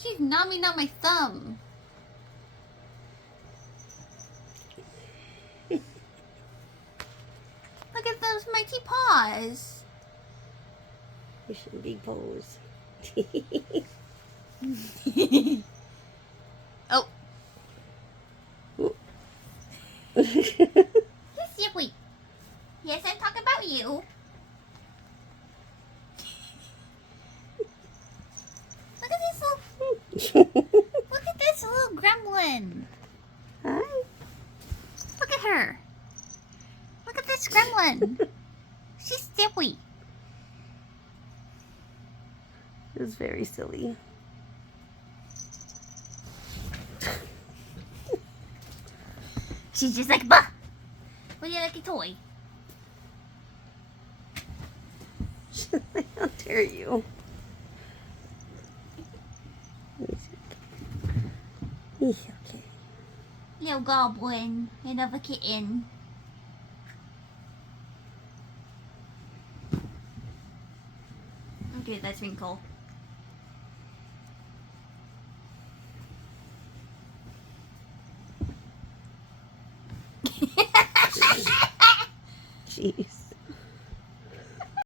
She's gnawing on my thumb. Look at those mighty paws. You should be pose. Oh. He's Zippy. Yes, I'm talking about you. Look at this little. Look at this little gremlin. Hi. Look at her. Look at this gremlin. She's Zippy. It was very silly. She's just like, bah. Would you like a toy? How dare you? He's okay. Little goblin. Another kitten. Okay, that's Wrinkle. Jeez.